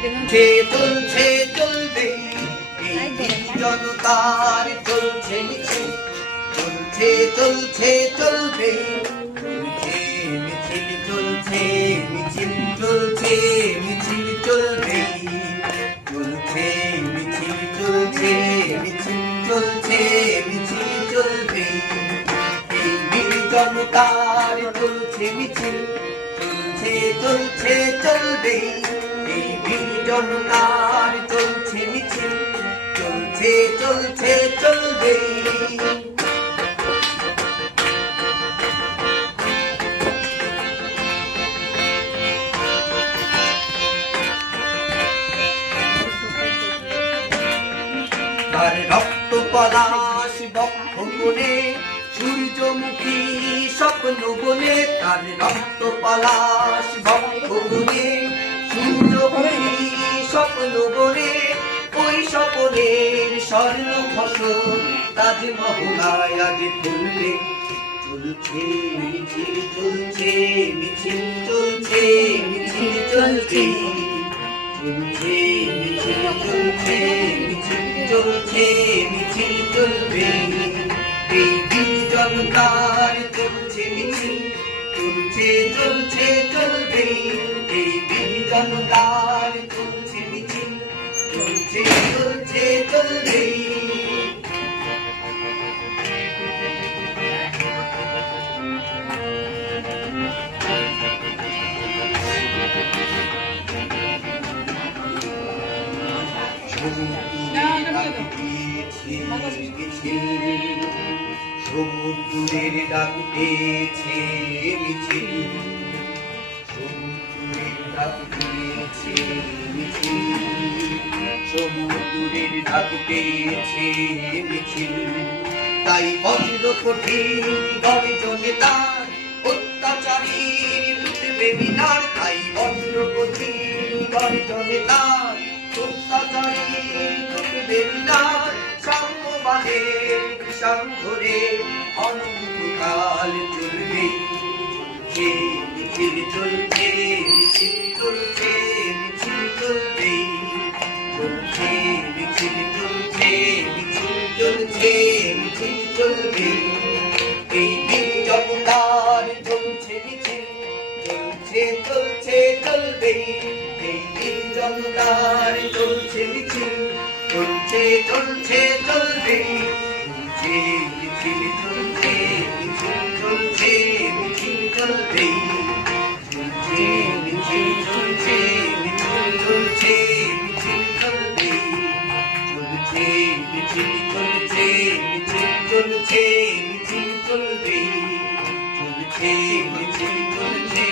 চলছে চলবে এই জনতার চলছে মিছিল চলছে চলছে চলবে চলছে মিছিল চলছে মিছিল চলছে মিছিল চলবে চলছে মিছিল চলছে মিছিল চলছে মিছিল চলবে এই জনতার চলছে মিছিল চলছে চলছে চলবে এই জনতার চলছে মিছিল চলছে চলছে চলবে তার রক্ত পলাশ বক্ষ কোণে সূর্যমুখী স্বপ্ন বনে তার রক্ত পলাশ বক্ষ কোণে সূর্যমুখী স্বপ্ন বনে ওই স্বপ্নের স্বর্ণ ফসল তাজমহলায় আজ ফুললে চলছে মিছিল চলছে মিছিল চলছে মিছিল চলছে চলছে মিছিল চলছে মিছিল চলছে মিছিল চলবে এই জনতার চলছে মিছিল চলছে চলছে চলবে এই জনতার চলছে মিছিল চলছে চলছে চলবে সমুদ্রের ডাক পেয়েছে মিছিল সমুদ্রের ডাক পেয়েছে মিছিল সমুদ্রের ডাক পেয়েছে মিছিল তাই বজ্র কঠিন গর্জনে তার অত্যাচারীর লুটবে মিনার তাই বজ্র কঠিন গর্জনে তার অত্যাচারীর লুটবে মিনার সাম্যবাদের কৃষাণ ধরে অনন্তকাল চলবে মিছিল চলছে মিছিল চলছে মিছিল চলবে চলছে মিছিল চলছে মিছিল চলছে মিছিল চলবে এই জনতার চলছে মিছিল চলছে চলছে চলবে এই জনতার চলছে মিছিল চলছে চলছে চলবে চলছে মিছিল চলছে মিছিল চলছে মিছিল চলবে চলছে মিছিল চলছে মিছিল চলছে মিছিল চলবে চলছে মিছিল চলছে মিছিল চলছে মিছিল চলবে চলছে মিছিল চলছে